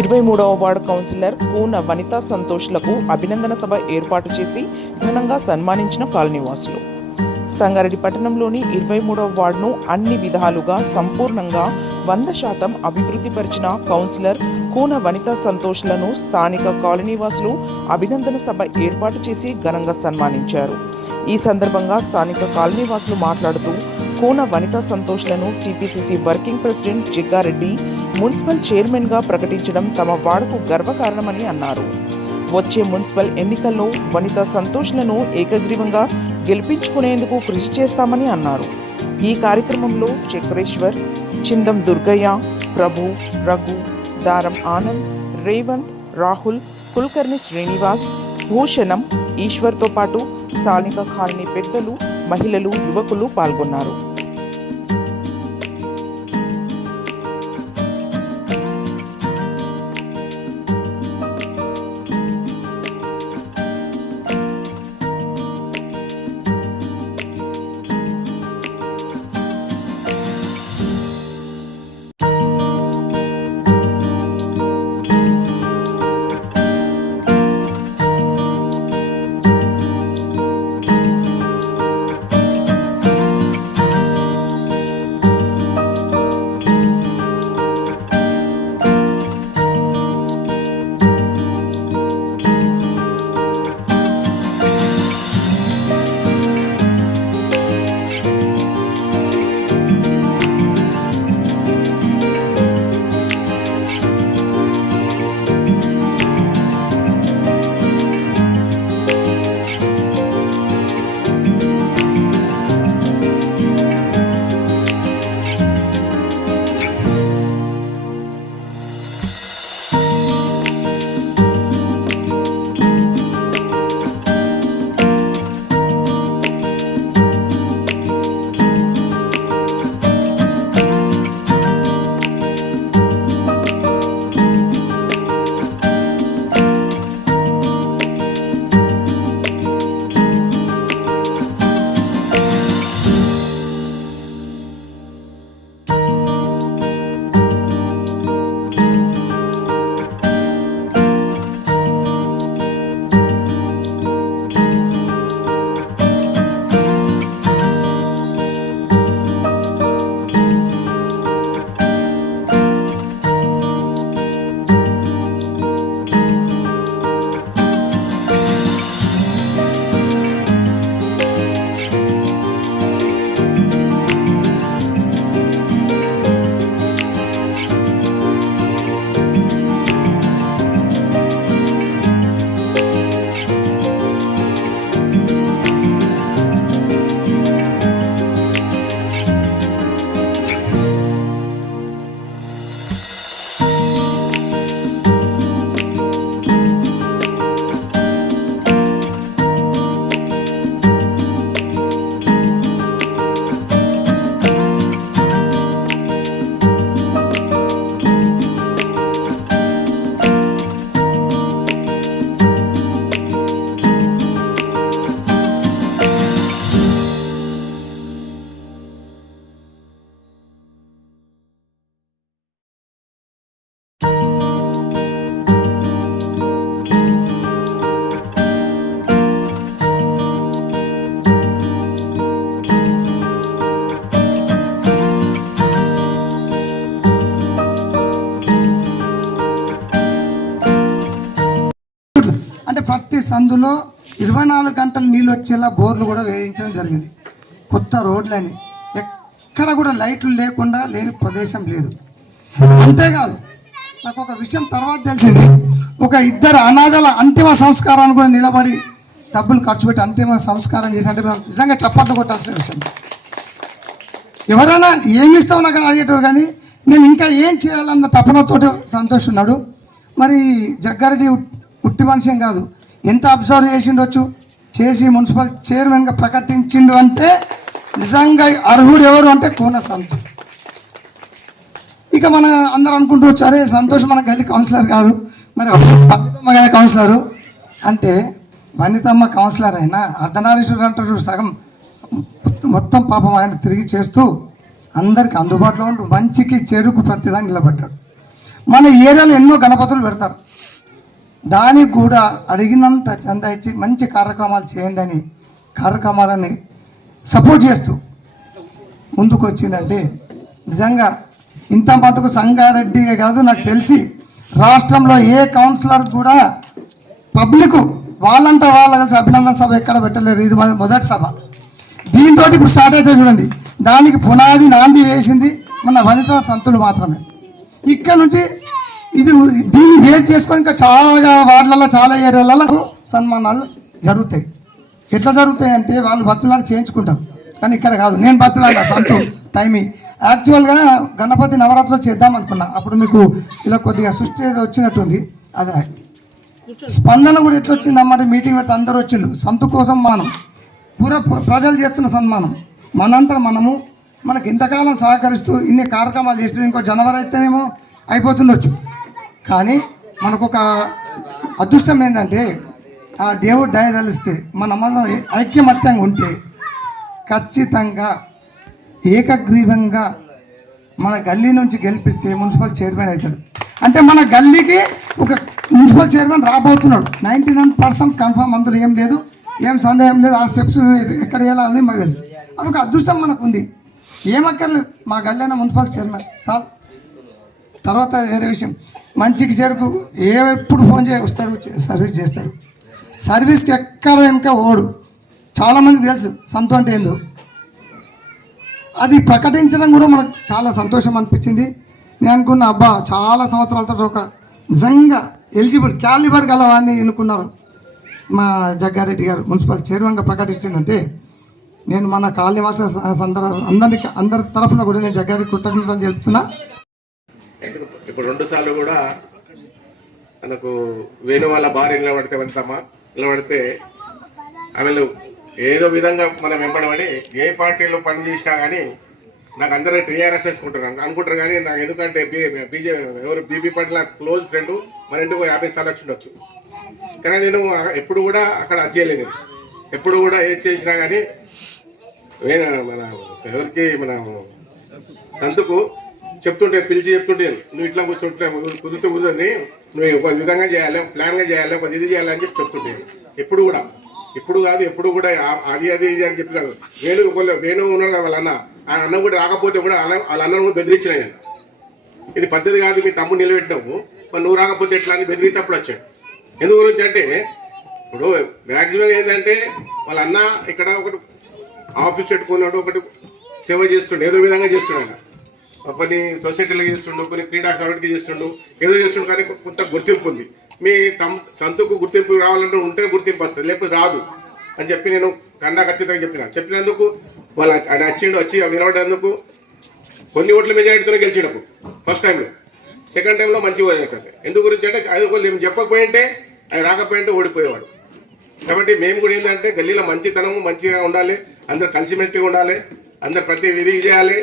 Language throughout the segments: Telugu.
23వ వార్డు కౌన్సిలర్ కూన వనితా సంతోష్లకు అభినందన సభ ఏర్పాటు చేసి ఘనంగా సన్మానించిన కాలనీవాసులు. సంగారెడ్డి పట్టణంలోని 23వ వార్డును అన్ని విధాలుగా సంపూర్ణంగా 100% అభివృద్ధిపరిచిన కౌన్సిలర్ కూన వనితా సంతోష్లను స్థానిక కాలనీవాసులు అభినందన సభ ఏర్పాటు చేసి ఘనంగా సన్మానించారు. ఈ సందర్భంగా స్థానిక కాలనీవాసులు మాట్లాడుతూ కూన వనితా సంతోష్లను TPCC working president Jaggareddy municipal చైర్మన్గా ప్రకటించడం తమ వార్డుకు గర్వకారణమని అన్నారు. వచ్చే మున్సిపల్ ఎన్నికల్లో వనితా సంతోష్లను ఏకగ్రీవంగా గెలిపించుకునేందుకు కృషి చేస్తామని అన్నారు. ఈ కార్యక్రమంలో చక్రేశ్వర్, చిందం దుర్గయ్య, ప్రభు, రఘు, దారం ఆనంద్, రేవంత్, రాహుల్, కుల్కర్ణి శ్రీనివాస్, భూషణం, ఈశ్వర్తో పాటు స్థానిక కాలనీ పెద్దలు, మహిళలు, యువకులు పాల్గొన్నారు. అంటే ప్రతి సందులో 24 గంటలు నీళ్ళు వచ్చేలా బోర్లు కూడా వేయించడం జరిగింది. కొత్త రోడ్లని ఎక్కడ కూడా లైట్లు లేకుండా లేని ప్రదేశం లేదు. అంతేకాదు, నాకు ఒక విషయం తర్వాత తెలిసింది. ఒక 2 అనాథల అంతిమ సంస్కారాన్ని కూడా నిలబడి డబ్బులు ఖర్చు పెట్టి అంతిమ సంస్కారం చేసి అంటే మేము నిజంగా చప్పట్లు కొట్టాల్సిన విషయం. ఎవరైనా ఏమి ఇస్తావు నాకు అడిగేటవారు, కానీ నేను ఇంకా ఏం చేయాలన్న తపనతోటి సంతోషున్నాడు. మరి జగ్గారెడ్డి ఉట్టి మనిషి కాదు, ఎంత అబ్జర్వ్ చేసిండొచ్చు, చేసి మున్సిపల్ చైర్మన్గా ప్రకటించిండు అంటే నిజంగా అర్హుడు ఎవరు అంటే కూన సంతోష్. ఇక మన అందరూ అనుకుంటూ అరే సంతోష్ మన గల్లీ కౌన్సిలర్ కాదు, మరి వనితమ్మ కదా కౌన్సిలరు అంటే, వనితమ్మ కౌన్సిలర్ అయినా అర్ధనారీశ్వరుడు అంటారు సగం మొత్తం పాపం ఆయన తిరిగి చేస్తూ అందరికి అందుబాటులో ఉంటూ మంచికి చెడుకు ప్రతిదాన్ని నిలబడ్డాడు. మన ఏరియాలో ఎన్నో గణపతులు పెడతారు. దానికి కూడా అడిగినంత చందా ఇచ్చి మంచి కార్యక్రమాలు చేయండి అని కార్యక్రమాలని సపోర్ట్ చేస్తూ ముందుకు వచ్చిందంటే నిజంగా ఇంత మటుకు సంగారెడ్డియే కాదు, నాకు తెలిసి రాష్ట్రంలో ఏ కౌన్సిలర్ కూడా పబ్లిక్ వాళ్ళంతా వాళ్ళ కలిసి అభినందన సభ ఎక్కడ పెట్టలేరు. ఇది మొదటి సభ. దీంతో ఇప్పుడు స్టార్ట్ అయితే చూడండి, దానికి పునాది నాంది వేసింది మన వనితా సంతులు మాత్రమే. ఇక్కడ నుంచి ఇది దీన్ని బేస్ చేసుకొని ఇంకా చాలా వార్డులలో చాలా ఏరియాలలో సన్మానాలు జరుగుతాయి. ఎట్లా జరుగుతాయి అంటే వాళ్ళు బతులాడి చేయించుకుంటారు, కానీ ఇక్కడ కాదు. నేను బతులాడా సంతు టైమి యాక్చువల్గా గణపతి నవరాత్రులు చేద్దాం అనుకున్నా. అప్పుడు మీకు ఇలా కొద్దిగా సృష్టి ఏదో వచ్చినట్టుంది. అదే స్పందన కూడా ఎట్లా వచ్చిందన్నమాట. మీటింగ్ పెడితే అందరూ వచ్చిండు. సంతు కోసం మనం పూర ప్రజలు చేస్తున్న సన్మానం మనంతా మనము మనకి ఇంతకాలం సహకరిస్తూ ఇన్ని కార్యక్రమాలు చేస్తూ ఇంకో జనవరి అయితేనేమో అయిపోతుండొచ్చు. కానీ మనకు ఒక అదృష్టం ఏంటంటే ఆ దేవుడు దయ తలిస్తే మనమందరం ఐక్యమత్యంగా ఉంటే ఖచ్చితంగా ఏకగ్రీవంగా మన గల్లీ నుంచి గెలిపిస్తే మున్సిపల్ చైర్మన్ అవుతాడు. అంటే మన గల్లీకి ఒక మున్సిపల్ చైర్మన్ రాబోతున్నాడు. 99% కన్ఫర్మ్, అందులో ఏం లేదు, ఏం సందేహం లేదు. ఆ స్టెప్స్ ఎక్కడ చేయాలని మాకు తెలుసు. అదొక అదృష్టం మనకు ఉంది. ఏమక్కర్లేదు, మా గల్లైన మున్సిపల్ చైర్మన్ సార్. తర్వాత వేరే విషయం, మంచికి చెడుకు ఎప్పుడు ఫోన్ వస్తాడు, సర్వీస్ చేస్తాడు. సర్వీస్కి ఎక్కడ ఇంకా ఓడు. చాలామందికి తెలుసు సంతో అంటే ఏందో. అది ప్రకటించడం కూడా మనకు చాలా సంతోషం అనిపించింది. నేను అనుకున్న అబ్బా చాలా సంవత్సరాల తర్వాత ఒక నిజంగా ఎలిజిబుల్ క్యాలిబర్ గలవాన్ని ఎన్నుకున్నారు మా జగ్గారెడ్డి గారు మున్సిపల్ చైర్మన్గా ప్రకటించిందంటే నేను మన కాలనీవాస అందరి తరఫున కూడా నేను జగ్గారెడ్డి కృతజ్ఞతలు తెలుపుతున్నా. ఇప్పుడు 2 సార్లు కూడా మనకు వేణు వాళ్ళ భార్య నిలబడితే వెళ్తామా, నిలబడితే ఆమెలు ఏదో విధంగా మనం వెంబడమని ఏ పార్టీలో పని చేసినా కానీ నాకు అందరూ టీఆర్ఎస్ అనుకుంటారు. కానీ నాకు ఎందుకంటే ఎవరు బీబీ పార్టీ నాకు క్లోజ్ ఫ్రెండ్, మన ఇంటికి 50 సార్లు వచ్చి ఉండొచ్చు. కానీ నేను ఎప్పుడు కూడా అక్కడ చేయలేదు. ఎప్పుడు కూడా ఏది చేసినా కానీ మన ఎవరికి మన సంతుకు చెప్తుంటే పిలిచి చెప్తుంటే నువ్వు ఇట్లా కూర్చుంటే కుదురుతుంది, నువ్వు ఒక విధంగా చేయాలి, ప్లాన్గా చేయాలి, ఒక ఇది చేయాలి అని చెప్తుంటే ఎప్పుడు కూడా, ఇప్పుడు కాదు ఎప్పుడు కూడా అది ఇది అని చెప్పి కాదు. వేణు ఉన్నాడు కదా వాళ్ళ అన్న, ఆయన అన్న కూడా రాకపోతే కూడా వాళ్ళ అన్న కూడా బెదిరించిన నేను. ఇది పద్ధతి కాదు, మీ తమ్ముడు నిలబెట్టినావు, మరి నువ్వు రాకపోతే ఎట్లా అని బెదిరిస్తే అప్పుడు వచ్చాడు. ఎందు గురించి అంటే ఇప్పుడు మ్యాక్సిమం ఏంటంటే వాళ్ళ అన్న ఇక్కడ ఒకటి ఆఫీస్ పెట్టుకున్నాడు, ఒకటి సేవ చేస్తుండు, ఏదో విధంగా చేస్తున్నాడు. కొన్ని సొసైటీలో చేస్తుండు, కొన్ని క్రీడా కమిటీకి చేస్తుండు, ఏదో చేస్తుండు. కానీ కొంత గుర్తింపు ఉంది. మీ సంతుకు గుర్తింపు రావాలంటే ఉంటే గుర్తింపు వస్తుంది, లేకపోతే రాదు అని చెప్పి నేను ఖచ్చితంగా చెప్పినందుకు వాళ్ళు ఆయన వచ్చి నిలబడేందుకు కొన్ని ఓట్ల మెజారిటీతోనే గెలిచినప్పుడు ఫస్ట్ టైంలో. సెకండ్ టైంలో మంచిగా కదా. ఎందుకు గురించి అంటే అది మేము చెప్పకపోయింటే ఆయన రాకపోయింటే ఓడిపోయేవాడు. కాబట్టి మేము కూడా ఏంటంటే గల్లీలో మంచితనము మంచిగా ఉండాలి, అందరు కలిసిమెట్టుగా ఉండాలి, అందరు ప్రతి విధి చేయాలి.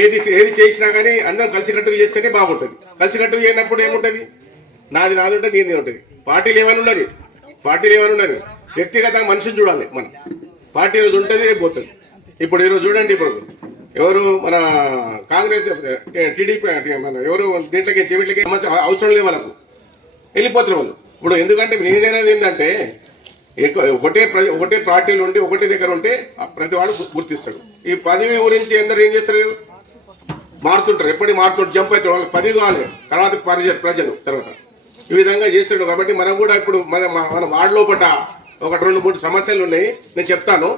ఏది చేసినా కానీ అందరం కలిసికట్టుగా చేస్తేనే బాగుంటుంది. కలిసికట్టుగా చేయనప్పుడు ఏముంటుంది, నాది ఉంటుంది, నీది ఉంటుంది. పార్టీలు ఏమైనా ఉన్నది వ్యక్తిగతంగా మనిషిని చూడాలి. మనం పార్టీ ఈరోజు ఉంటుంది, రేపు పోతుంది. ఇప్పుడు ఈరోజు చూడండి, ఇప్పుడు ఎవరు మన కాంగ్రెస్ టీడీపీ మన ఎవరు దీంట్లోకి చెవిట్లకి సమస్య అవసరం లేదు, వాళ్ళకు వెళ్ళిపోతున్నారు వాళ్ళు. ఇప్పుడు ఎందుకంటే నేనేది ఏంటంటే ఒకటే పార్టీలు ఉండి ఒకటే దగ్గర ఉంటే ప్రతి వాడు గుర్తిస్తాడు. ఈ పదవి గురించి అందరూ ఏం చేస్తారు, మారుతుంటారు, ఎప్పటికీ మారుతుంటారు, జంప్ అవుతారు. వాళ్ళకి పదవి కావాలి, తర్వాత ప్రజలు తర్వాత ఈ విధంగా చేస్తున్నాడు. కాబట్టి మనం కూడా ఇప్పుడు మన వార్డు లోపల ఒక 2-3 సమస్యలు ఉన్నాయి, నేను చెప్తాను.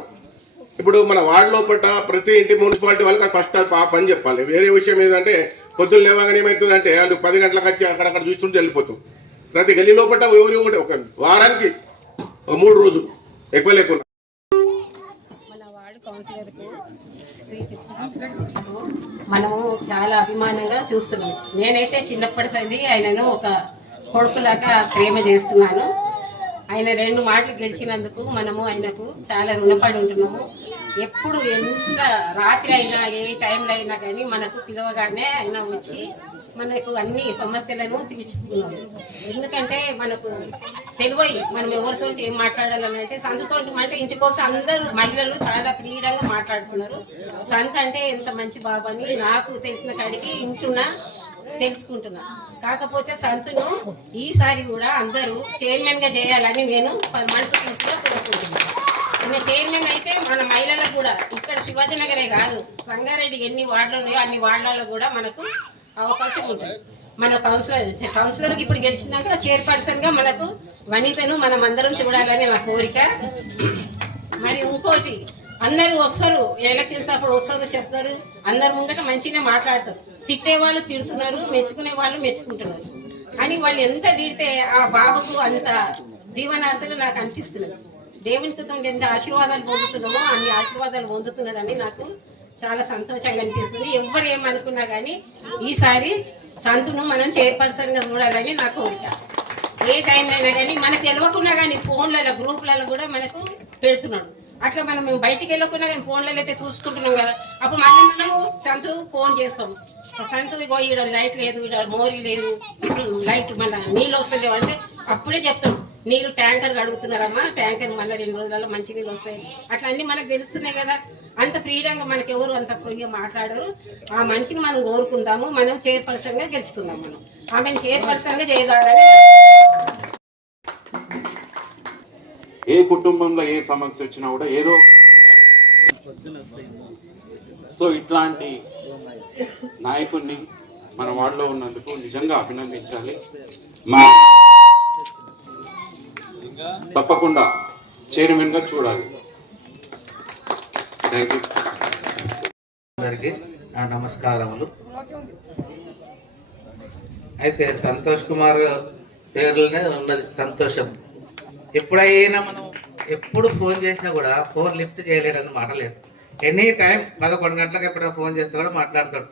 ఇప్పుడు మన వార్డు లోపల ప్రతి ఇంటి మున్సిపాలిటీ వాళ్ళకి ఫస్ట్ పని చెప్పాలి. వేరే విషయం ఏంటంటే పొద్దున్న లేవగానే ఏమవుతుందంటే వాళ్ళు 10 గంటలకు వచ్చి అక్కడక్కడ చూస్తుంటే వెళ్ళిపోతాం. ప్రతి గల్లీ లోపల ఎవరు ఒక వారానికి 3 రోజులు ఎక్కువ లేకుండా. మన వార్డు కౌన్సిలర్కు మనము చాలా అభిమానంగా చూస్తున్నాం. నేనైతే చిన్నప్పటి సంది ఆయనను ఒక కొడుకులాగా ప్రేమ చేస్తున్నాను. ఆయన 2 మాటలు గెలిచినందుకు మనము ఆయనకు చాలా రుణపడి ఉంటున్నాము. ఎప్పుడు ఎంత రాత్రి అయినా ఏ టైంలో అయినా కానీ మనకు పిలవగానే ఆయన వచ్చి మనకు అన్ని సమస్యలను తీర్చుకున్నాము. ఎందుకంటే మనకు తెలివై మనం ఎవరితో ఏం మాట్లాడాలని అంటే సంతతో అంటే ఇంటి కోసం అందరూ మహిళలు చాలా ఫ్రీడంగా మాట్లాడుతున్నారు. సంత అంటే ఎంత మంచి బాబు అని నాకు తెలిసిన కాడికి ఇంటున్నా తెలుసుకుంటున్నా. కాకపోతే సంతును ఈసారి కూడా అందరూ చైర్మన్ గా చేయాలని నేను మనస్ఫూర్తిగా కోరుకుంటున్నాను. ఆయన చైర్మన్ అయితే మన మహిళలకు కూడా ఇక్కడ శివాజీనగరే కాదు, సంగారెడ్డి ఎన్ని వార్డులు ఉన్నాయో అన్ని వార్డులలో కూడా మనకు అవకాశం ఉంటుంది. మన కౌన్సిలర్కి ఇప్పుడు గెలిచినాక చైర్పర్సన్ గా మనకు వనితను మనం అందరం చూడాలని నా కోరిక. మరి ఇంకోటి, అందరూ వస్తారు ఎలక్షన్స్ అప్పుడు వస్తారు, చెప్తారు, అందరు ముంగట మంచిగా మాట్లాడతారు. తిట్టే వాళ్ళు తిడుతున్నారు, మెచ్చుకునే వాళ్ళు మెచ్చుకుంటున్నారు. కానీ వాళ్ళు ఎంత తిడితే ఆ బాబుకు అంత దీవనార్థులు నాకు అనిపిస్తున్నారు. దేవునితో ఎంత ఆశీర్వాదాలు పొందుతున్నామో అన్ని ఆశీర్వాదాలు పొందుతున్నారని నాకు చాలా సంతోషంగా అనిపిస్తుంది. ఎవరు ఏమనుకున్నా కానీ ఈసారి సంతును మనం చైర్పర్సన్ గా చూడాలని నా కోరిక. ఏ టైంలో అయినా కానీ మనకు తెలియకున్నా కానీ ఫోన్లలో గ్రూప్లలో కూడా మనకు పెడుతున్నాడు. అట్లా మనం బయటికి వెళ్ళకుండా కానీ ఫోన్లలో అయితే చూసుకుంటున్నాం కదా, అప్పుడు మళ్ళీ మనము సంతు ఫోన్ చేస్తాం, సంతు ఇగో ఈడ లైట్ లేదు, ఈడ మోరీ లేదు, లైట్ మన నీళ్ళు వస్తలేవు అంటే అప్పుడే చెప్తాం, నీళ్ళు ట్యాంకర్ అడుగుతున్నారమ్మా, ట్యాంకర్ మళ్ళీ 2 రోజులలో మంచి నీళ్ళు వస్తాయి. అట్లా అన్ని మనకు తెలుస్తున్నాయి కదా. అంత ఫ్రీడంగా మనకి ఎవరు అంత ఫ్రీగా మాట్లాడరు. ఆ మనిషిని మనం కోరుకుందాము, మనం చైర్పర్సన్ గా గెలుచుకుందాం. మనం ఆమెను చైర్పర్సన్ గా చేయగలని. ఏ కుటుంబంలో ఏ సమస్య వచ్చినా కూడా ఏదో సో ఇట్లాంటి నాయకుడిని మన వాళ్ళలో ఉన్నందుకు నిజంగా అభినందించాలి. మా తప్పకుండా చైర్మన్ గా చూడాలి. Thank you. అందరికీ నా నమస్కారములు. అయితే సంతోష్ కుమార్ పేర్లోనే ఉన్నది సంతోషం. ఎప్పుడైనా మనం ఎప్పుడు ఫోన్ చేసినా కూడా ఫోన్ లిఫ్ట్ చేయలేడని మాట లేదు. ఎనీ టైం 11 గంటలకు ఎప్పుడైనా ఫోన్ చేస్తే కూడా మాట్లాడతాడు.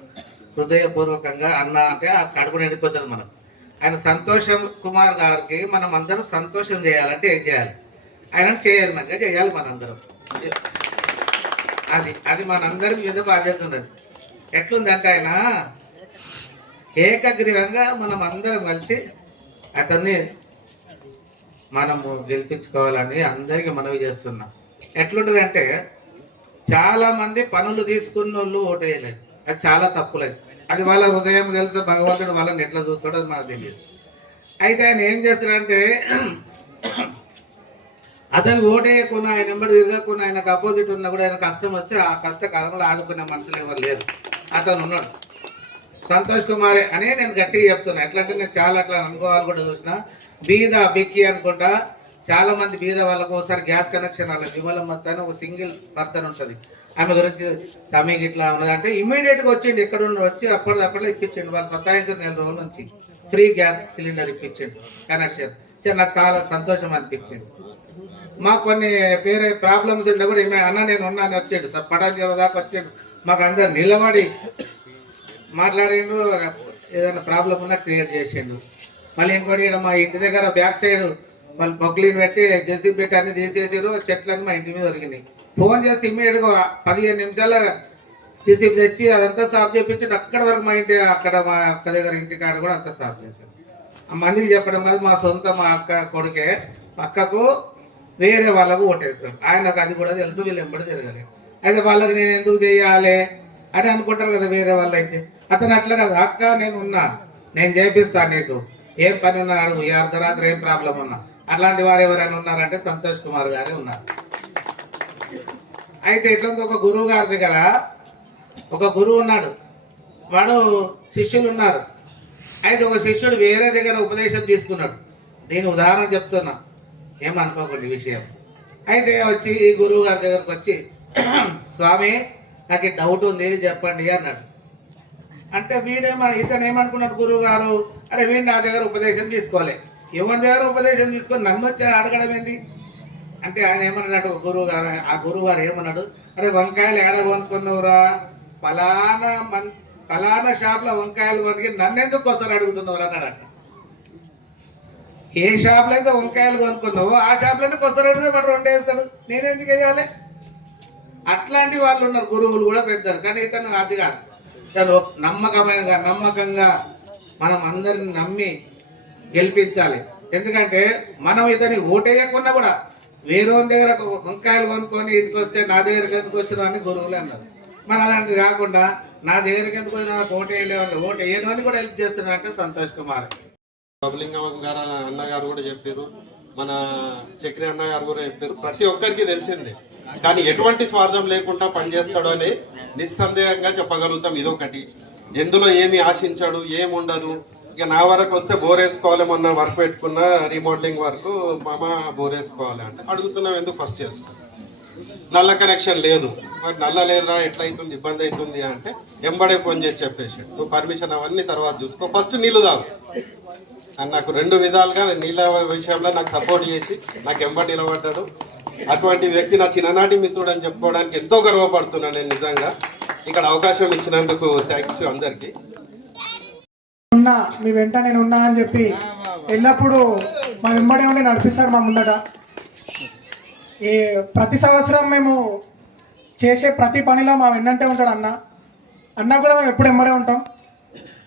హృదయపూర్వకంగా అన్న అంటే ఆ కడుపు నిండిపోతుంది మనం. ఆయన సంతోషం కుమార్ గారికి మనం అందరం సంతోషం చేయాలంటే ఏం చేయాలి? ఆయన చైర్మన్గా చేయాలి మనందరం. అది మనందరి మీద బాధ్యత ఉన్నది. ఎట్లుందంటే ఆయన ఏకగ్రీవంగా మనం అందరం కలిసి అతన్ని మనము గెలిపించుకోవాలని అందరికీ మనవి చేస్తున్నాం. ఎట్లుంటుందంటే చాలా మంది పనులు తీసుకున్న వాళ్ళు ఓటు వేయలేదు. అది చాలా తప్పులేదు. అది వాళ్ళ హృదయం తెలుసు, భగవంతుడు వాళ్ళని ఎట్లా చూస్తాడో అది మనకు తెలియదు. అయితే ఆయన ఏం చేస్తాడంటే అతను ఓటేయకుండా ఆయన వెంబడి తిరగకుండా ఆయనకు అపోజిట్ ఉన్నా కూడా ఆయన కష్టం వస్తే ఆ కష్టకాలంలో ఆదుకునే మనుషులు ఎవరు లేరు. అతను ఉన్నాడు సంతోష్ కుమార్ అని నేను గట్టిగా చెప్తున్నా. ఎట్లంటే నేను చాలా అట్లా అనుభవాలు కూడా చూసిన. బీద బిక్కి అనుకుంటా చాలా మంది బీద వాళ్ళకు ఒకసారి గ్యాస్ కనెక్షన్ వాళ్ళ విమలమ్మ అని ఒక సింగిల్ పర్సన్ ఉంటుంది. ఆమె గురించి తమకి ఇట్లా ఉన్నదంటే ఇమ్మీడియట్గా వచ్చిండు. ఎక్కడ వచ్చి అప్పట్లో ఇప్పించండి. వాళ్ళు సతాయించిన 4 రోజుల నుంచి ఫ్రీ గ్యాస్ సిలిండర్ ఇప్పించండి కనెక్షన్. నాకు చాలా సంతోషం అనిపించింది. మాకు కొన్ని వేరే ప్రాబ్లమ్స్ ఉంటే కూడా ఏమే అన్న నేను ఉన్నాను వచ్చాడు, పటాకి దాకా వచ్చాడు, మాకు అందరు నిలబడి మాట్లాడిండు. ఏదైనా ప్రాబ్లం ఉన్నా క్రియేట్ చేసిండు. మళ్ళీ ఇంకోటి మా ఇంటి దగ్గర బ్యాక్ సైడ్ వాళ్ళు పొక్లీని పెట్టి జెసిబి పెట్టి అన్ని తీసేసారు. చెట్లన్నీ మా ఇంటి మీద దొరికినాయి. ఫోన్ చేస్తే ఇమ్మీడియట్గా 15 నిమిషాల జెసిబి తెచ్చి అదంతా సాఫ్ చేయించి అక్కడ వరకు మా ఇంటి అక్కడ మా అక్క దగ్గర ఇంటి కాడ కూడా అంతా సాఫ్ చేశారు. ఆ మందికి చెప్పడం కాదు, మా సొంత మా అక్క కొడుకే పక్కకు వేరే వాళ్ళకు ఓటేస్తారు. ఆయనకు అది కూడా తెలుసు, వీళ్ళు ఎంబడి తిరగలేదు. అయితే వాళ్ళకి నేను ఎందుకు చేయాలి అని అనుకుంటారు కదా వేరే వాళ్ళు. అయితే అతను అట్లా కదా, అక్క నేను ఉన్నా, నేను చేపిస్తాను, నీకు ఏం పని ఉన్నా అడుగు, ఏ అర్ధరాత్రి ఏం ప్రాబ్లం ఉన్నా. అట్లాంటి వారు ఎవరైనా ఉన్నారంటే సంతోష్ కుమార్ గారే ఉన్నారు. అయితే ఇట్లంతా ఒక గురువు గారి దగ్గర ఒక గురువు ఉన్నాడు, వాడు శిష్యులు ఉన్నారు. అయితే ఒక శిష్యుడు వేరే దగ్గర ఉపదేశం తీసుకున్నాడు. నేను ఉదాహరణ చెప్తున్నా, ఏమనుకోకండి విషయం. అయితే వచ్చి ఈ గురువు గారి దగ్గరకు వచ్చి స్వామి నాకు డౌట్ ఉంది చెప్పండి అన్నాడు. అంటే ఇతను ఏమనుకున్నాడు గురువు గారు, అరే వీడు నా దగ్గర ఉపదేశం తీసుకోవాలి, ఎవరి దగ్గర ఉపదేశం తీసుకొని నన్ను వచ్చి అడగడం ఏంటి అంటే ఆయన ఏమన్నాడు గురువు గారు. ఆ గురువు గారు ఏమన్నాడు, అరే వంకాయలు ఏడ కొనుక్కున్నావురా, ఫలానా షాప్లో వంకాయలు కొనుక్కి నన్నెందుకు వస్తారు అడుగుతున్నావు అన్నాడు. ఏ షాప్లో అయితే వంకాయలు కొనుక్కున్నావో ఆ షాప్లోనే వస్తారు అడిగితే వాడు 2 వేస్తాడు, నేనెందుకు వేయాలి? అట్లాంటి వాళ్ళు ఉన్నారు గురువులు కూడా పెద్దలు. కానీ ఇతను అది కాదు, తను నమ్మకంగా మనం అందరిని నమ్మి గెలిపించాలి. ఎందుకంటే మనం ఇతని ఓటేయకుండా కూడా వేరే దగ్గర వంకాయలు కొనుక్కొని ఇంటికి వస్తే నా దగ్గరకు ఎందుకు వచ్చినా అని గురువులు అన్నారు. మన అలాంటిది కాకుండా నా దగ్గరికి ఎందుకు నాకు ఓటు వేయలేవు, ఓటు వేయను అని కూడా హెల్ప్ చేస్తున్నారంటే సంతోష్ కుమార్. బబలింగం గారు అన్నగారు కూడా చెప్పారు, మన చక్రి అన్న గారు కూడా చెప్పారు, ప్రతి ఒక్కరికి తెలిసింది. కానీ ఎటువంటి స్వార్థం లేకుండా పనిచేస్తాడు అని నిస్సందేహంగా చెప్పగలుగుతాం. ఇదొకటి, ఎందులో ఏమి ఆశించాడు, ఏముండదు. ఇక నా వరకు వస్తే బోర్ వేసుకోవాలి, మొన్న వర్క్ పెట్టుకున్న రీమోడలింగ్ వర్క్, మామ బోర్ వేసుకోవాలి అంటే అడుగుతున్నాం, ఎందుకు ఫస్ట్ చేసుకో. నల్ల కనెక్షన్ లేదు, మరి నల్ల లేదా ఎట్లయితుంది, ఇబ్బంది అవుతుంది అంటే ఎంబడే ఫోన్ చేసి చెప్పేసి, నువ్వు పర్మిషన్ అవన్నీ తర్వాత చూసుకో, ఫస్ట్ నీళ్ళు తాగు అని నాకు 2 విధాలుగా నీళ్ళ విషయంలో నాకు సపోర్ట్ చేసి నాకు ఎంబడి నిలబడ్డాడు. అటువంటి వ్యక్తి నా చిన్ననాటి మిత్రుడు అని చెప్పుకోవడానికి ఎంతో గర్వపడుతున్నాను నేను నిజంగా. ఇక్కడ అవకాశం ఇచ్చినందుకు థ్యాంక్స్ అందరికీ. ఉన్నా మీ వెంట నేను ఉన్నా అని చెప్పి ఎల్లప్పుడూ మా వెంబడే ఉండి నడిపిస్తాడు మా ముందట. ఈ ప్రతి సంవత్సరం మేము చేసే ప్రతి పనిలో మా వెన్నంటే ఉంటాడు అన్న కూడా మేము ఎప్పుడు వెంబడే ఉంటాం.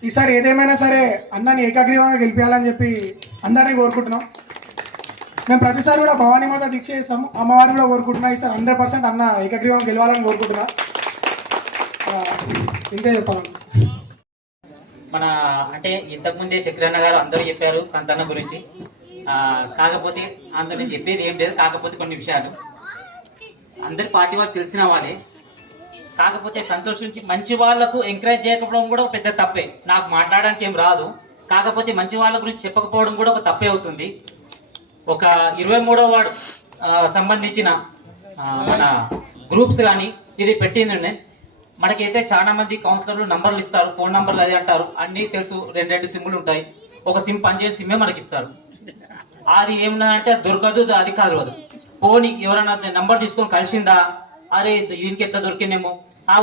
ఈసారి ఏదేమైనా సరే అన్నని ఏకగ్రీవంగా గెలిపించాలని చెప్పి అందరినీ కోరుకుంటున్నాం. మేము ప్రతిసారి కూడా భవానీ మాత దీక్ష చేస్తాము, అమ్మవారిని కూడా కోరుకుంటున్నాం. ఈసారి 100% అన్న ఏకగ్రీవంగా గెలవాలని కోరుకుంటున్నా. ఇంతే చెప్పాలి. మన అంటే ఇంతకుముందే చక్రన్న గారు అందరూ చెప్పారు సంతాన గురించి. కాకపోతే అందరూ నేను చెప్పేది ఏం లేదు, కాకపోతే కొన్ని విషయాలు అందరి పార్టీ వారికి తెలిసిన వాళ్ళే. కాకపోతే సంతోషించి మంచి వాళ్లకు ఎంకరేజ్ చేయకపోవడం కూడా పెద్ద తప్పే. నాకు మాట్లాడడానికి ఏం రాదు, కాకపోతే మంచి వాళ్ళ గురించి చెప్పకపోవడం కూడా ఒక తప్పే అవుతుంది. ఒక 23వ వార్డు సంబంధించిన మన గ్రూప్స్ కానీ ఇది పెట్టిందండి. మనకైతే చాలా మంది కౌన్సిలర్లు నంబర్లు ఇస్తారు, ఫోన్ నంబర్లు అది అంటారు, అన్నీ తెలుసు. 2 సిమ్లు ఉంటాయి, ఒక సిమ్ పనిచేసే సిమ్మే మనకి ఇస్తారు. అది ఏమన్నా దొరకదు, అది కాదు. పోనీ ఎవరైనా నంబర్ తీసుకొని కలిసిందా, అరే దీనికి ఎట్లా దొరికిందేమో,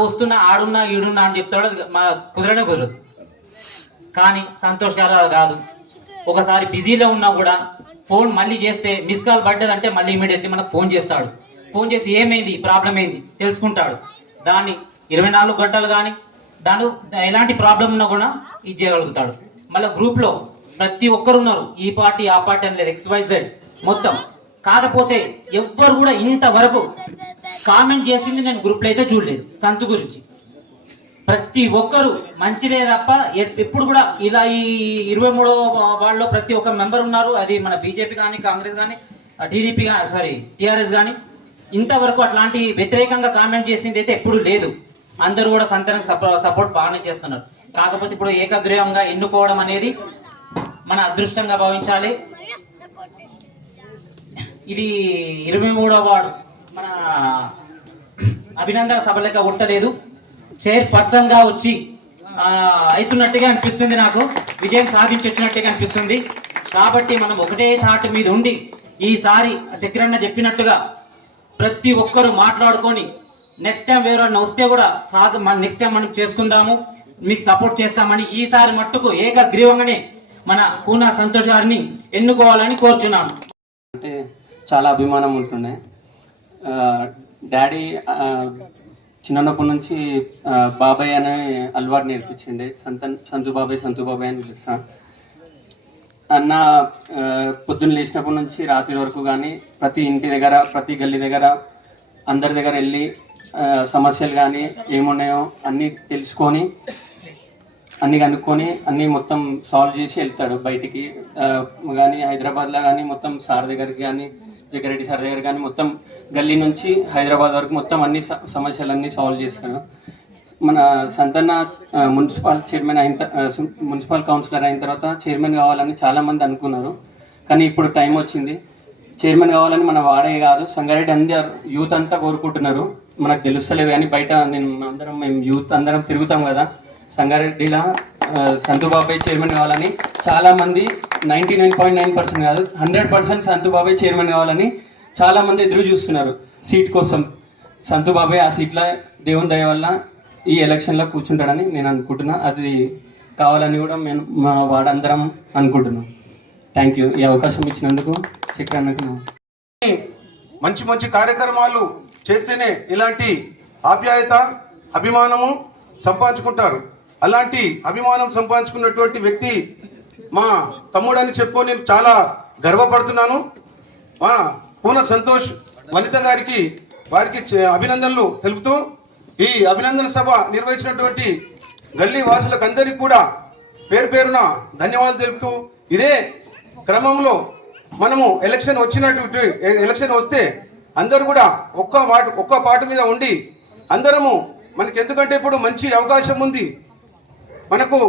వస్తున్నా ఆడున్నా ఈడున్నా అని చెప్తాడు, మా కుదరనే కుదరదు. కానీ సంతోష్ గారు కాదు, ఒకసారి బిజీలో ఉన్నా కూడా ఫోన్ మళ్ళీ చేస్తే మిస్ కాల్ పడ్డదంటే మళ్ళీ ఇమీడియట్లీ మనకు ఫోన్ చేస్తాడు. ఫోన్ చేసి ఏమైంది, ప్రాబ్లం ఏంది తెలుసుకుంటాడు. దాన్ని 24 గంటలు కానీ దాని ఎలాంటి ప్రాబ్లం ఉన్నా కూడా ఇది చేయగలుగుతాడు. మళ్ళీ గ్రూప్లో ప్రతి ఒక్కరు ఉన్నారు, ఈ పార్టీ ఆ పార్టీ అని లేదు, XYZ మొత్తం. కాకపోతే ఎవ్వరు కూడా ఇంతవరకు కామెంట్ చేసింది నేను గ్రూప్లో అయితే చూడలేదు సంతు గురించి. ప్రతి ఒక్కరు మంచిదే తప్ప ఎప్పుడు కూడా ఇలా ఈ 23వ వార్డులో ప్రతి ఒక్క మెంబర్ ఉన్నారు. అది మన బీజేపీ కానీ, కాంగ్రెస్ కానీ, టీడీపీ కానీ, టీఆర్ఎస్ కానీ ఇంతవరకు అట్లాంటి వ్యతిరేకంగా కామెంట్ చేసింది అయితే ఎప్పుడు లేదు. అందరూ కూడా సంతానం సపోర్ట్ బాగానే చేస్తున్నారు. కాకపోతే ఇప్పుడు ఏకగ్రీవంగా ఎన్నుకోవడం అనేది మన అదృష్టంగా భావించాలి. ఇది 23వ వార్డు మన అభినందన సభ లెక్క ఉడతలేదు, చైర్పర్సన్ గా వచ్చి అవుతున్నట్టుగా అనిపిస్తుంది, నాకు విజయం సాధించి వచ్చినట్టుగా అనిపిస్తుంది. కాబట్టి మనం ఒకటే తాటి మీద ఉండి ఈసారి చక్రన్న చెప్పినట్టుగా ప్రతి ఒక్కరూ మాట్లాడుకొని నెక్స్ట్ టైం ఎవరన్నా వస్తే కూడా నెక్స్ట్ టైం మనం చేసుకుందాము, మీకు సపోర్ట్ చేస్తామని ఈసారి మట్టుకు ఏకగ్రీవంగానే మన కూన సంతోష్ గారిని ఎన్నుకోవాలని కోరుచున్నాను. అంటే చాలా అభిమానం ఉంటుండే. డాడీ చిన్నప్పటి నుంచి బాబాయ్ అనే అలవాటు నేర్పించిండే. సంతు బాబాయ్ అని పిలుస్తా. అన్న పొద్దున్న లేచినప్పటి నుంచి రాత్రి వరకు కానీ ప్రతి ఇంటి దగ్గర, ప్రతి గల్లీ దగ్గర, అందరి దగ్గర వెళ్ళి సమస్యలు కానీ ఏమున్నాయో అన్నీ తెలుసుకొని, అన్నీ కనుక్కొని అన్నీ మొత్తం సాల్వ్ చేసి వెళ్తాడు బయటికి. కానీ హైదరాబాద్లో కానీ మొత్తం సార్ దగ్గరికి కానీ, జగ్గారెడ్డి సార్ దగ్గర కానీ మొత్తం గల్లీ నుంచి హైదరాబాద్ వరకు మొత్తం అన్ని సమస్యలన్నీ సాల్వ్ చేస్తాడు. మన సంతన్న మున్సిపల్ కౌన్సిలర్ అయిన తర్వాత చైర్మన్ కావాలని చాలామంది అనుకున్నారు. కానీ ఇప్పుడు టైం వచ్చింది, చైర్మన్ కావాలని మన వాడే కాదు సంగారెడ్డి అందరు యూత్ అంతా కోరుకుంటున్నారు. మనకు తెలుస్తలేదు కానీ బయట మేము యూత్ అందరం తిరుగుతాం కదా, సంగారెడ్డిలో సంతుబాబాయ్ చైర్మన్ కావాలని చాలామంది 99.9% కాదు 100% సంతుబాబాయ్ చైర్మన్ కావాలని చాలామంది ఎదురు చూస్తున్నారు సీట్ కోసం. సంతుబాబాయ్ ఆ సీట్లో దేవుని దయ వల్ల ఈ ఎలక్షన్లో కూర్చుంటాడని నేను అనుకుంటున్నా. అది కావాలని కూడా మేము మా వాడందరం అనుకుంటున్నాం. థ్యాంక్ యూ, ఈ అవకాశం ఇచ్చినందుకు చక్రన్నకు. మంచి మంచి కార్యక్రమాలు చేస్తేనే ఇలాంటి ఆప్యాయత, అభిమానము సంపాదించుకుంటారు. అలాంటి అభిమానం సంపాదించుకున్నటువంటి వ్యక్తి మా తమ్ముడని చెప్పు నేను చాలా గర్వపడుతున్నాను. మా కూన సంతోష్ వనిత వారికి అభినందనలు తెలుపుతూ ఈ అభినందన సభ నిర్వహించినటువంటి గల్లీ వాసులకు అందరికీ కూడా పేరు పేరున ధన్యవాదాలు తెలుపుతూ, ఇదే క్రమంలో మనము ఎలక్షన్ వస్తే అందరూ కూడా ఒక్క పాట మీద ఉండి అందరము, మనకి ఎందుకంటే ఇప్పుడు మంచి అవకాశం ఉంది, మనకు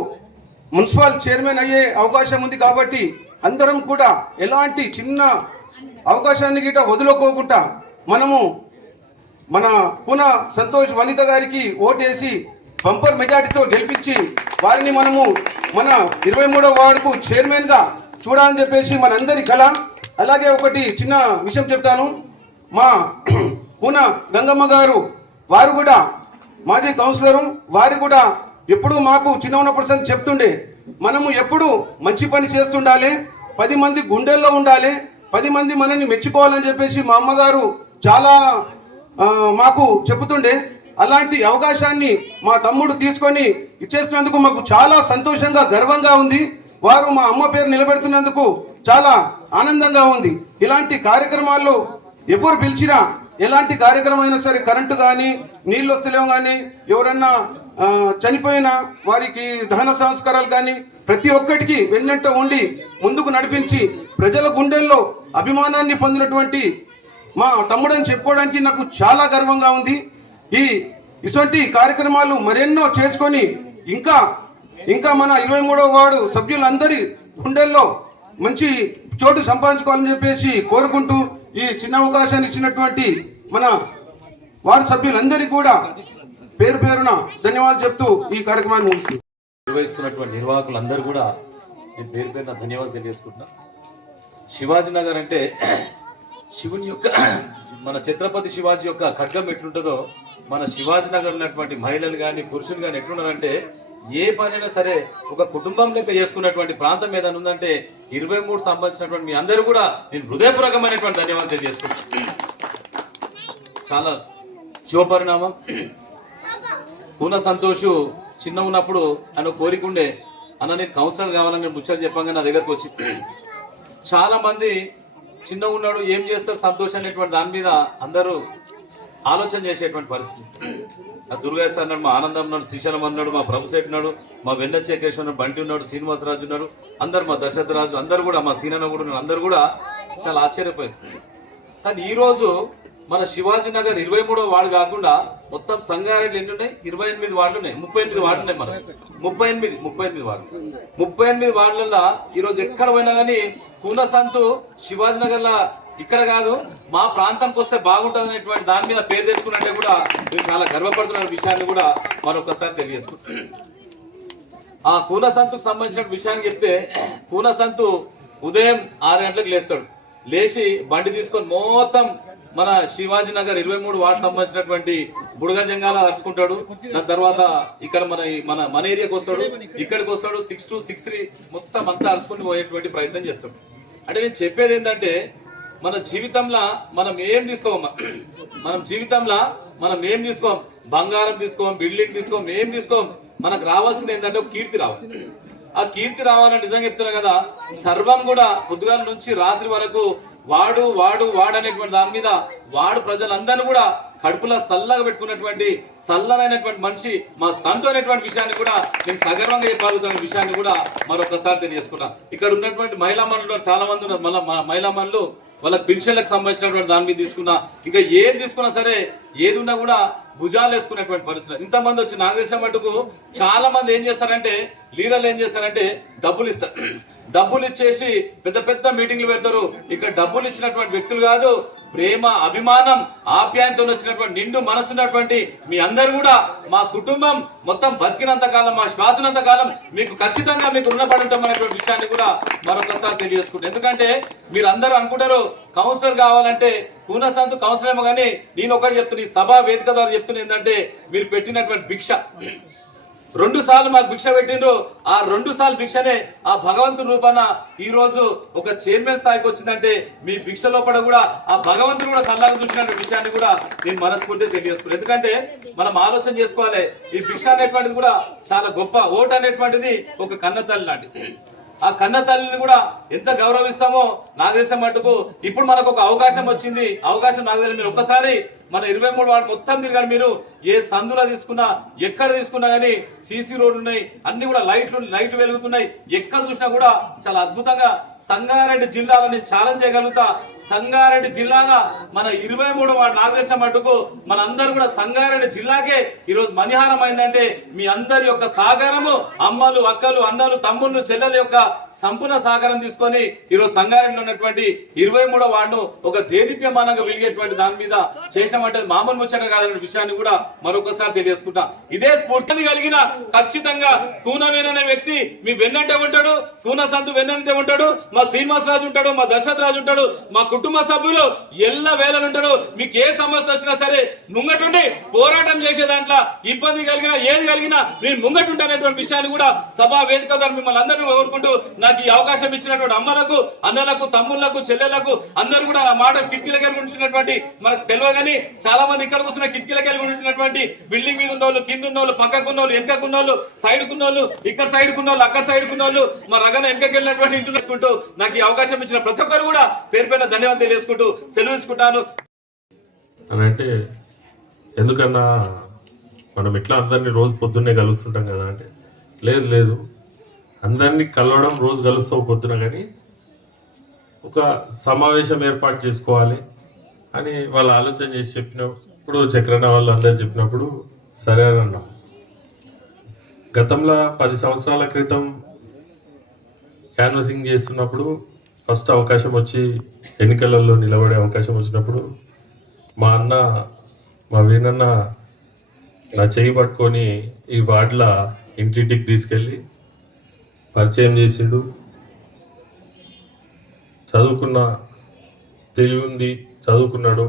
మున్సిపల్ చైర్మన్ అయ్యే అవకాశం ఉంది కాబట్టి అందరం కూడా ఎలాంటి చిన్న అవకాశాన్ని గిట్ట వదులుకోకుండా మనము మన కూన సంతోష్ వనిత గారికి ఓటేసి బంపర్ మెజార్టీతో గెలిపించి వారిని మనము మన 23వ వార్డుకు చైర్మన్గా చూడాలని చెప్పేసి మనందరి కళ. అలాగే ఒకటి చిన్న విషయం చెప్తాను. మా కూన గంగమ్మ గారు వారు కూడా మాజీ కౌన్సిలరు, వారు కూడా ఎప్పుడు మాకు చిన్న ఉన్నప్పుడు చెప్తుండే, మనము ఎప్పుడు మంచి పని చేస్తుండాలి, 10 మంది గుండెల్లో ఉండాలి, 10 మంది మనల్ని మెచ్చుకోవాలని చెప్పేసి మా అమ్మగారు చాలా మాకు చెబుతుండే. అలాంటి అవకాశాన్ని మా తమ్ముడు తీసుకొని ఇచ్చేసినందుకు మాకు చాలా సంతోషంగా గర్వంగా ఉంది. వారు మా అమ్మ పేరు నిలబెడుతున్నందుకు చాలా ఆనందంగా ఉంది. ఇలాంటి కార్యక్రమాల్లో ఎప్పుడు పిలిచినా, ఎలాంటి కార్యక్రమం అయినా సరే, కరెంటు కానీ, నీళ్ళు వస్తలేవు కానీ, ఎవరన్నా చనిపోయినా వారికి దహన సంస్కారాలు కానీ ప్రతి ఒక్కటికి వెన్నంట ఉండి ముందుకు నడిపించి ప్రజల గుండెల్లో అభిమానాన్ని పొందినటువంటి మా తమ్ముడని చెప్పుకోవడానికి నాకు చాలా గర్వంగా ఉంది. ఇటువంటి కార్యక్రమాలు మరెన్నో చేసుకొని ఇంకా మన 23వ వార్డు సభ్యులందరి గుండెల్లో మంచి చోటు సంపాదించుకోవాలని చెప్పేసి కోరుకుంటూ, ఈ చిన్న అవకాశాన్ని ఇచ్చినటువంటి మన వార్డు సభ్యులందరికీ కూడా పేరు పేరున ధన్యవాదాలు చెప్తూ ఈ కార్యక్రమాన్ని ముగిస్తుంది. నిర్వహిస్తున్నటువంటి నిర్వాహకులందరూ కూడా నేను పేరు పేరున ధన్యవాదాలు తెలియజేసుకుంటున్నా. శివాజీనగర్ అంటే శివుని యొక్క, మన ఛత్రపతి శివాజీ యొక్క ఖడ్గం ఎట్లుంటుందో, మన శివాజీనగర్ ఉన్నటువంటి మహిళలు కానీ పురుషులు కానీ ఎట్లున్నారంటే, ఏ పనైనా సరే ఒక కుటుంబం లెక్క చేసుకున్నటువంటి ప్రాంతం ఏదైనా ఉందంటే 23 సంబంధించినటువంటి మీ అందరూ కూడా నేను హృదయపూర్వకమైనటువంటి ధన్యవాదాలు తెలియజేసుకుంటాను. చాలా శుభపరిణామం. కూన సంతోష్ చిన్న ఉన్నప్పుడు ఆయన కోరిక ఉండే, అన్న నేను కౌన్సిలర్ కావాలని నేను ముచ్చట చెప్పంగా నా దగ్గరకు వచ్చి, చాలా మంది చిన్న ఉన్నాడు ఏం చేస్తారు సంతోష్ అనేటువంటి దాని మీద అందరూ ఆలోచన చేసేటువంటి పరిస్థితి. దుర్గేశ్ అన్నాడు, మా ఆనందం ఉన్నాడు, శ్రీశైలం అన్నాడు, మా ప్రభుశెట్టి ఉన్నాడు, మా వెన్నచేకేశ్ ఉన్నాడు, బంటి ఉన్నాడు, శ్రీనివాసరాజు ఉన్నాడు, అందరు మా దశరథరాజు, అందరు కూడా మా సీనన్న కూడా ఉన్నారు, అందరు కూడా చాలా ఆశ్చర్యపోయింది. కానీ ఈ రోజు మన శివాజీనగర్ 23వ వార్డు కాకుండా మొత్తం సంగారెడ్డి ఎన్ని ఉన్నాయి, 28 వార్డులు ఉన్నాయి, 38 వార్డులు ఉన్నాయి. మన 38 వార్డులు, 38 వార్డులలో ఈరోజు ఎక్కడ పోయినా కానీ కూన సంతు శివాజీనగర్ లా ఇక్కడ కాదు మా ప్రాంతంకి వస్తే బాగుంటుంది అనేటువంటి దాని మీద పేరు తెచ్చుకున్నట్టే కూడా మేము చాలా గర్వపడుతున్న విషయాన్ని కూడా మరొకసారి తెలియజేసుకుంటాం. ఆ కూన సంతుకు సంబంధించిన విషయాన్ని చెప్తే, కూన సంతు ఉదయం 6 గంటలకు లేస్తాడు. లేచి బండి తీసుకొని మొత్తం మన శివాజీనగర్ 23 వార్డు సంబంధించినటువంటి బుడగజంగాల అరుచుకుంటాడు. దాని తర్వాత ఇక్కడ మన ఏరియాకి వస్తాడు, ఇక్కడికి వస్తాడు, 6 to 6 మొత్తం అంతా అరుచుకుని పోయేటువంటి ప్రయత్నం చేస్తాడు. అంటే నేను చెప్పేది ఏంటంటే, మన జీవితంలో మనం ఏం తీసుకోమా, మనం ఏం తీసుకోం, బంగారం తీసుకోం, బిల్డింగ్ తీసుకోం, ఏం తీసుకోం. మనకు రావాల్సింది ఏంటంటే ఒక కీర్తి రావాలి. ఆ కీర్తి రావాలని నిజంగా చెప్తున్నా కదా, సర్వం కూడా పొద్దుగాల నుంచి రాత్రి వరకు వాడు అనేటువంటి దాని మీద వాడు ప్రజలందరినీ కూడా కడుపులో సల్లగా పెట్టుకున్నటువంటి సల్లనైనటువంటి మనిషి మా సంతు అనేటువంటి విషయాన్ని కూడా నేను సగర్వంగా చెప్పగలుగుతున్న విషయాన్ని కూడా మరొకసారి తెలియజేసుకున్నా. ఇక్కడ ఉన్నటువంటి మహిళా మనులు చాలా మంది ఉన్నారు. మళ్ళీ మహిళా మనులు వాళ్ళ పెన్షన్లకు సంబంధించినటువంటి దాని మీద తీసుకున్నా, ఇంకా ఏం తీసుకున్నా సరే ఏది ఉన్నా కూడా భుజాలు వేసుకునేటువంటి పరిస్థితి. ఇంతమంది వచ్చి నాకు తెలిసిన మటుకు చాలా మంది ఏం చేస్తారంటే, లీడర్లు ఏం చేస్తారంటే డబ్బులు ఇస్తారు, డబ్బులు ఇచ్చేసి పెద్ద పెద్ద మీటింగ్లు పెడతారు. ఇక్కడ డబ్బులు ఇచ్చినటువంటి వ్యక్తులు కాదు, ప్రేమ, అభిమానం, ఆప్యాయంతో వచ్చినటువంటి నిండు మనసున్నటువంటి మీ అందరు కూడా మా కుటుంబం మొత్తం బతికినంత కాలం, మా శ్వాసనంత కాలం మీకు ఖచ్చితంగా మీకు రుణపడి ఉంటాం అనేటువంటి విషయాన్ని కూడా మరొకసారి తెలియజేసుకుంటాం. ఎందుకంటే మీరు అందరూ అనుకుంటారు కౌన్సిలర్ కావాలంటే కూన సంతు కౌన్సిలర్ ఏమో, కానీ నేను ఒకటి చెప్తున్నా, ఈ సభా వేదిక ద్వారా చెప్తున్నా ఏంటంటే, మీరు పెట్టినటువంటి భిక్ష 2 సార్లు మాకు భిక్ష పెట్టిండ్రు. ఆ 2 సార్లు భిక్షనే ఆ భగవంతుని రూపాన ఈ రోజు ఒక చైర్మన్ స్థాయికి వచ్చిందంటే, మీ భిక్ష లోపల కూడా ఆ భగవంతుడు కూడా సల్లాగా చూసినటువంటి విషయాన్ని కూడా నేను మనస్ఫూర్తిగా తెలియజేసుకున్నాను. ఎందుకంటే మనం ఆలోచన చేసుకోవాలి, ఈ భిక్ష అనేటువంటిది కూడా చాలా గొప్ప. ఓటు అనేటువంటిది ఒక కన్నతల్లి లాంటిది. ఆ కన్న తల్లిని కూడా ఎంత గౌరవిస్తామో నాకు తెలిసిన మటుకు ఇప్పుడు మనకు ఒక అవకాశం వచ్చింది. అవకాశం నాకు తెలియదు. మీరు ఒక్కసారి మన 23 వార్డు మొత్తం తిరగాలి. మీరు ఏ సందులో తీసుకున్నా ఎక్కడ తీసుకున్నా కానీ సీసీ రోడ్లు ఉన్నాయి, అన్ని కూడా లైట్లు వెలుగుతున్నాయి. ఎక్కడ చూసినా కూడా చాలా అద్భుతంగా సంగారెడ్డి జిల్లాలో నేను ఛాలెంజ్ చేయగలుగుతా. సంగారెడ్డి జిల్లాగా మన 23 వార్డు నాకు తెలిసిన మటుకు మన అందరూ కూడా సంగారెడ్డి జిల్లాకే ఈరోజు మణిహారం అయిందంటే మీ అందరి యొక్క సహకారము, అమ్మలు అక్కలు అన్నలు తమ్ముళ్ళు చెల్లెల యొక్క సంపూర్ణ సహకారం తీసుకొని ఈరోజు సంగారెడ్డిలో ఉన్నటువంటి 23 వార్డును ఒక దేదీప్యమానంగా వెలిగేటువంటి దాని మీద చేసామంటే మామూలు ముచ్చట కాదనే విషయాన్ని కూడా మరొకసారి తెలియజేసుకుంటా. ఇదే స్ఫూర్తి కలిగిన ఖచ్చితంగా కూనవేననే వ్యక్తి మీ వెన్నంటే ఉంటాడు, కూన సంతు వెన్నంటే ఉంటాడు, మా శ్రీనివాస రాజు ఉంటాడు, మా దశరథ్ రాజు ఉంటాడు, మా కుటుంబ సభ్యులు ఎల్ల వేళలు ఉంటాడు. మీకు ఏ సమస్య వచ్చినా సరే ముంగటుండి పోరాటం చేసే దాంట్లో ఇబ్బంది కలిగినా ఏది కలిగినా నేను ముంగటుంటనేటువంటి విషయాన్ని కూడా సభా వేదిక ద్వారా మిమ్మల్ని అందరినీ కోరుకుంటూ నాకు ఈ అవకాశం ఇచ్చినటువంటి అమ్మలకు, అన్నలకు, తమ్ముళ్లకు, చెల్లెళ్లకు అందరూ కూడా ఆ మాట కిటికీల కలిగి ఉంటున్నటువంటి మనకు తెలియగాని చాలా మంది ఇక్కడ కూర్చున్న కిటికీల కలిగి ఉంటున్నటువంటి బిల్డింగ్ మీద ఉన్నోళ్ళు, కింద ఉన్నోళ్ళు, పక్కకున్నోళ్ళు, వెనకకున్నోళ్ళు, సైడ్ కున్నోళ్ళు, ఇక్కడ సైడ్ కున్నోళ్ళు, అక్కడ సైడ్ కున్నోళ్ళు, మా రగన వెనకకి వెళ్ళినటువంటి ఇంట్లో వేసుకుంటూ నాకు ఈ అవకాశం ఇచ్చిన ప్రతి ఒక్కరు కూడా పేరు పైన ధన్యవాదాలు తెలియజేసుకుంటూ సెలవు తీసుకుంటాను. అని అంటే ఎందుకన్నా మనం ఎట్లా అందరినీ రోజు పొద్దున్నే కలుస్తుంటాం కదా అంటే లేదు అందరినీ కలవడం రోజు కలుస్తావు పొద్దున, కానీ ఒక సమావేశం ఏర్పాటు చేసుకోవాలి అని వాళ్ళు ఆలోచన చేసి చెప్పినప్పుడు చక్రన్న వాళ్ళు అందరు చెప్పినప్పుడు సరే అని అన్నాం. గతంలో 10 సంవత్సరాల క్రితం క్యాన్వసింగ్ చేస్తున్నప్పుడు ఫస్ట్ అవకాశం వచ్చి ఎన్నికలలో నిలబడే అవకాశం వచ్చినప్పుడు మా అన్న మా వీణన్న నా చేయి పట్టుకొని ఈ వార్డుల ఇంటింటికి తీసుకెళ్ళి పరిచయం చేసిండు. చదువుకున్న తెలివి ఉంది, చదువుకున్నాడు,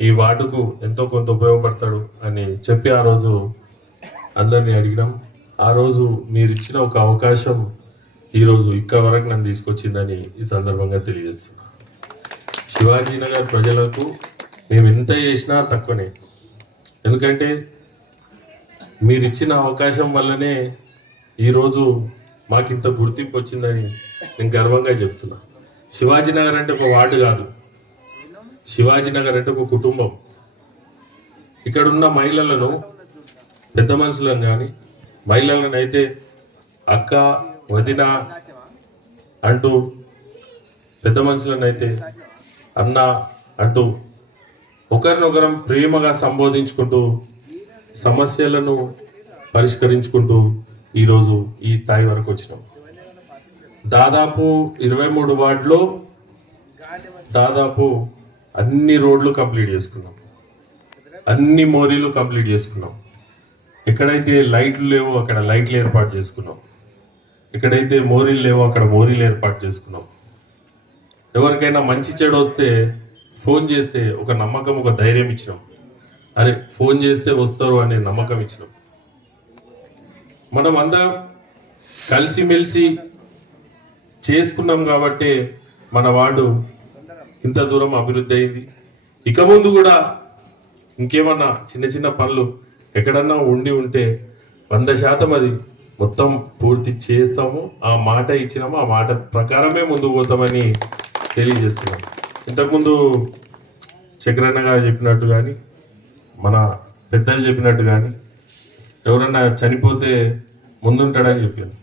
ఈ వార్డుకు ఎంతో కొంత ఉపయోగపడతాడు అని చెప్పి ఆ రోజు అందరినీ అడిగినాం. ఆ రోజు మీరు ఇచ్చిన ఒక అవకాశం ఈరోజు ఇక్కడ వరకు నన్ను తీసుకొచ్చిందని ఈ సందర్భంగా తెలియజేస్తున్నా. శివాజీనగర్ ప్రజలకు మేము ఎంత చేసినా తక్కువనే, ఎందుకంటే మీరు ఇచ్చిన అవకాశం వల్లనే ఈరోజు మాకింత గుర్తింపు వచ్చిందని నేను గర్వంగా చెప్తున్నా. శివాజీనగర్ అంటే ఒక వార్డు కాదు, శివాజీనగర్ అంటే ఒక కుటుంబం. ఇక్కడున్న మహిళలను, పెద్ద మనుషులను కానీ మహిళలను అయితే అక్క, వదిన అంటూ, పెద్ద మనుషులను అయితే అన్న అంటూ ఒకరినొకరం ప్రేమగా సంబోధించుకుంటూ సమస్యలను పరిష్కరించుకుంటూ ఈరోజు ఈ స్థాయి వరకు వచ్చినాం. దాదాపు 23 వార్డులో దాదాపు అన్ని రోడ్లు కంప్లీట్ చేసుకున్నాం, అన్ని మోరీలు కంప్లీట్ చేసుకున్నాం. ఎక్కడైతే లైట్లు లేవో అక్కడ లైట్లు ఏర్పాటు చేసుకున్నాం, ఎక్కడైతే మోరీలు లేవో అక్కడ మోరీలు ఏర్పాటు చేసుకున్నాం. ఎవరికైనా మంచి చెడు వస్తే ఫోన్ చేస్తే ఒక నమ్మకం, ఒక ధైర్యం ఇచ్చినాం. అరే ఫోన్ చేస్తే వస్తారు అనే నమ్మకం ఇచ్చినాం. మనం అందరం కలిసిమెలిసి చేసుకున్నాం కాబట్టి మన వార్డు ఇంత దూరం అభివృద్ధి అయింది. ఇక ముందు కూడా ఇంకేమన్నా చిన్న చిన్న పనులు ఎక్కడన్నా ఉంటే 100% అది మొత్తం పూర్తి చేస్తాము. ఆ మాట ఇచ్చినాము, ఆ మాట ప్రకారమే ముందుకు పోతామని తెలియజేస్తున్నాం. ఇంతకుముందు చక్రన్న గారు చెప్పినట్టు కానీ మన పెద్దలు చెప్పినట్టు కానీ ఎవరన్నా చనిపోతే ముందుంటాడని చెప్పాను.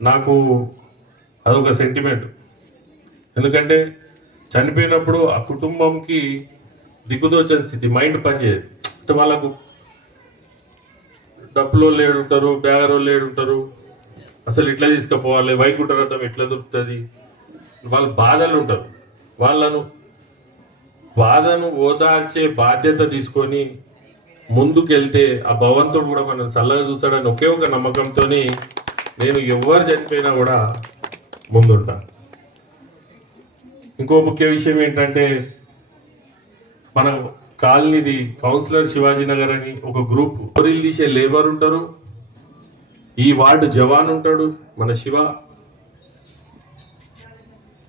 నాకు అదొక సెంటిమెంట్. ఎందుకంటే చనిపోయినప్పుడు ఆ కుటుంబంకి దిక్కుదోచని స్థితి, మైండ్ పనిచేయదు. అంటే వాళ్ళకు డబ్బులో లేడుంటారు, బ్యాగరో లేడుంటారు, అసలు ఎట్లా తీసుకుపోవాలి, వైకుంఠ రథం ఎట్లా దొరుకుతుంది, వాళ్ళ బాధలు ఉంటారు. వాళ్ళను బాధను ఓదార్చే బాధ్యత తీసుకొని ముందుకెళ్తే ఆ భగవంతుడు కూడా మనం చల్లగా చూస్తాడని ఒకే ఒక నమ్మకంతో నేను ఎవరు చనిపోయినా కూడా ముందుంటా. ఇంకో ముఖ్య విషయం ఏంటంటే మన కాలనీది కౌన్సిలర్ శివాజీనగర్ అని ఒక గ్రూప్, మోరీలు తీసే లేబర్ ఉంటారు, ఈ వార్డు జవాన్ ఉంటాడు మన శివ,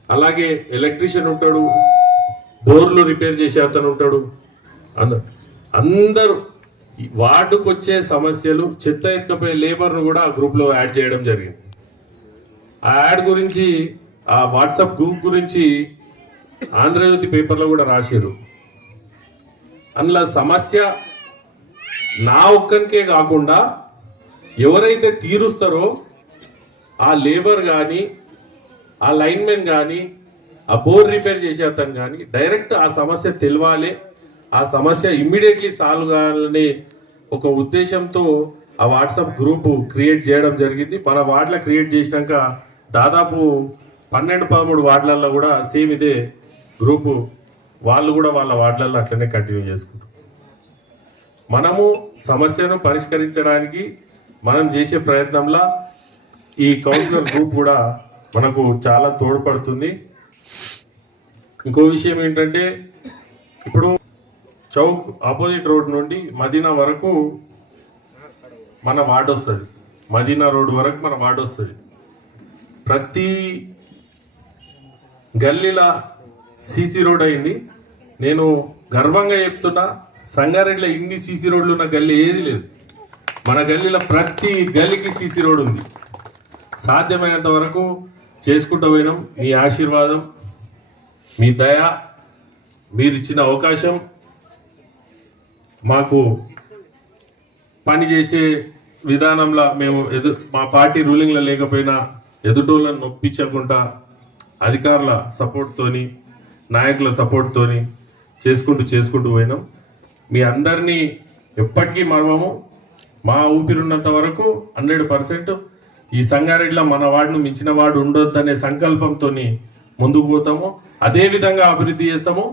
అలాగే ఎలక్ట్రీషియన్ ఉంటాడు, బోర్లు రిపేర్ చేసే అతను ఉంటాడు. అందరూ వార్డుకు వచ్చే సమస్యలు, చెత్త ఎత్తుకపోయే లేబర్ను కూడా ఆ గ్రూప్లో యాడ్ చేయడం జరిగింది. ఆ యాడ్ గురించి, ఆ వాట్సాప్ గ్రూప్ గురించి ఆంధ్రజ్యోతి పేపర్లో కూడా రాశారు. అందులో సమస్య నా ఒక్కరికే కాకుండా ఎవరైతే తీరుస్తారో ఆ లేబర్ కానీ, ఆ లైన్మెన్ కానీ, ఆ బోర్ రిపేర్ చేసే అతను కానీ డైరెక్ట్ ఆ సమస్య తెలవాలి, ఆ సమస్య ఇమ్మీడియట్లీ సాల్వ్ కావాలనే ఒక ఉద్దేశంతో ఆ వాట్సాప్ గ్రూపు క్రియేట్ చేయడం జరిగింది. మన వార్డులో క్రియేట్ చేసినాక దాదాపు 12-13 వార్డులలో కూడా సేమ్ ఇదే గ్రూపు వాళ్ళు కూడా వాళ్ళ వార్డులలో అట్లనే కంటిన్యూ చేసుకుంటారు. మనము సమస్యను పరిష్కరించడానికి మనం చేసే ప్రయత్నంలో ఈ కౌన్సిలర్ గ్రూప్ కూడా మనకు చాలా తోడ్పడుతుంది. ఇంకో విషయం ఏంటంటే, ఇప్పుడు చౌక్ ఆపోజిట్ రోడ్ నుండి మదీనా వరకు మన వార్డు వస్తుంది, మదీనా రోడ్ వరకు మన వార్డు వస్తుంది. ప్రతి గల్లీలా సీసీ రోడ్ అయింది. నేను గర్వంగా చెప్తున్నా, సంగారెడ్డిలో ఇన్ని సీసీ రోడ్లు ఉన్న గల్లీ ఏది లేదు. మన గల్లీలో ప్రతి గల్లీకి సీసీ రోడ్ ఉంది. సాధ్యమైనంత వరకు చేసుకుంటూ పోయినాం. మీ ఆశీర్వాదం, మీ దయ, మీరు ఇచ్చిన అవకాశం, మాకు పని చేసే విధానంలో మేము మా పార్టీ రూలింగ్లో లేకపోయినా ఎదుటోళ్ళని నొప్పించకుండా అధికారుల సపోర్ట్తోని, నాయకుల సపోర్ట్తోని చేసుకుంటూ పోయినాం. మీ అందరినీ ఎప్పటికీ మరవము. మా ఊపిరున్నంత వరకు 100% ఈ సంగారెడ్డిలో మన వార్డును మించిన వార్డు ఉండొద్దనే సంకల్పంతో ముందుకు పోతాము. అదే విధంగా అభివృద్ధి చేస్తాము,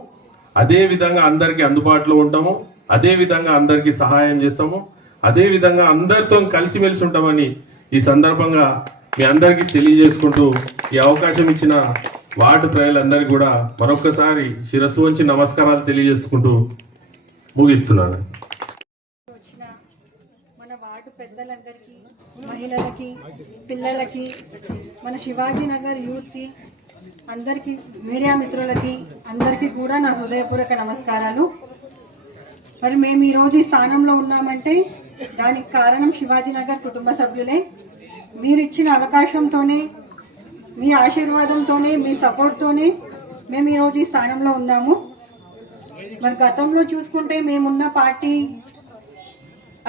అదే విధంగా అందరికీ అందుబాటులో ఉంటాము, అదే విధంగా అందరికీ సహాయం చేస్తాము, అదే విధంగా అందరితో కలిసిమెలిసి ఉంటామని ఈ సందర్భంగా మీ అందరికీ తెలియజేసుకుంటూ, ఈ అవకాశం ఇచ్చిన వార్డు ప్రజలందరికీ కూడా మరొకసారి శిరస్సు వంచి నమస్కారాలు తెలియజేసుకుంటూ ముగిస్తున్నాను. వచ్చిన మన వార్డు పెద్దలందరికీ, మహిళలకి, పిల్లలకి, మన శివాజీ నగర్ యూత్కి, అందరికీ, మీడియా మిత్రులకి అందరికీ కూడా నా హృదయపూర్వక నమస్కారాలు. మరి మేము ఈరోజు ఈ స్థానంలో ఉన్నామంటే దానికి కారణం శివాజీ నగర్ కుటుంబ సభ్యులే. మీరు ఇచ్చిన అవకాశంతోనే, మీ ఆశీర్వాదంతోనే, మీ సపోర్ట్తోనే మేము ఈరోజు ఈ స్థానంలో ఉన్నాము. మరి గతంలో చూసుకుంటే మేమున్న పార్టీ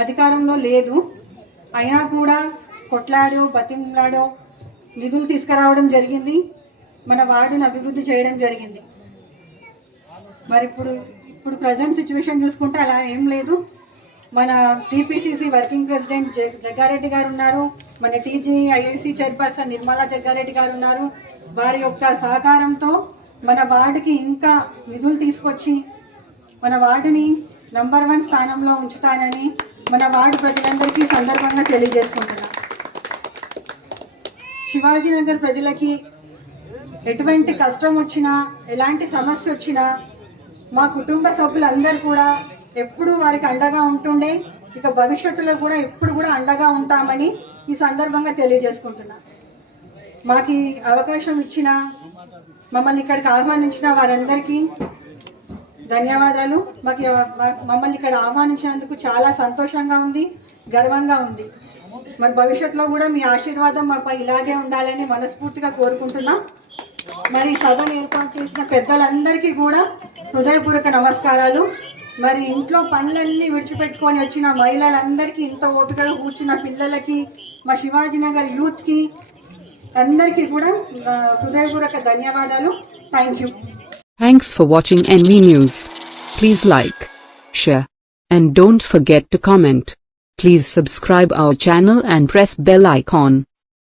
అధికారంలో లేదు, అయినా కూడా కొట్లాడో బతిమలాడో నిధులు తీసుకురావడం జరిగింది, మన వార్డును అభివృద్ధి చేయడం జరిగింది. మరి ఇప్పుడు ప్రజెంట్ సిచ్యువేషన్ చూసుకుంటే అలా ఏం లేదు. మన టీపీసీసీ వర్కింగ్ ప్రెసిడెంట్ జగ్గారెడ్డి గారు ఉన్నారు, మన టీజీఐఐసి చైర్పర్సన్ నిర్మలా జగ్గారెడ్డి గారు ఉన్నారు. వారి యొక్క సహకారంతో మన వార్డుకి ఇంకా నిధులు తీసుకొచ్చి మన వార్డుని నంబర్ 1 స్థానంలో ఉంచుతానని మన వార్డు ప్రజలందరికీ సందర్భంగా తెలియజేసుకుంటున్నాం. శివాజీనగర్ ప్రజలకి ఎటువంటి కష్టం వచ్చినా, ఎలాంటి సమస్య వచ్చినా మా కుటుంబ సభ్యులందరూ కూడా ఎప్పుడూ వారికి అండగా ఉంటుండే, ఇక భవిష్యత్తులో కూడా ఎప్పుడు కూడా అండగా ఉంటామని ఈ సందర్భంగా తెలియజేసుకుంటున్నా. మాకు అవకాశం ఇచ్చిన, మమ్మల్ని ఇక్కడికి ఆహ్వానించిన వారందరికీ ధన్యవాదాలు. మమ్మల్ని ఇక్కడ ఆహ్వానించినందుకు చాలా సంతోషంగా ఉంది, గర్వంగా ఉంది. మరి భవిష్యత్తులో కూడా మీ ఆశీర్వాదం మాపై ఇలాగే ఉండాలని మనస్ఫూర్తిగా కోరుకుంటున్నాం. మరి సభను ఏర్పాటు చేసిన పెద్దలందరికీ కూడా హృదయపూర్వక నమస్కారాలు. మరి ఇంట్లో పనులన్నీ విడిచిపెట్టుకొని వచ్చిన మహిళలందరికీ, ఇంత ఓపికగా కూర్చున్న పిల్లలకి, మా శివాజీనగర్ యూత్కి అందరికీ కూడా హృదయపూర్వక ధన్యవాదాలు. Thank you. Thanks for watching NV News. Please like, share, and don't forget to comment. Please subscribe our channel and press bell icon.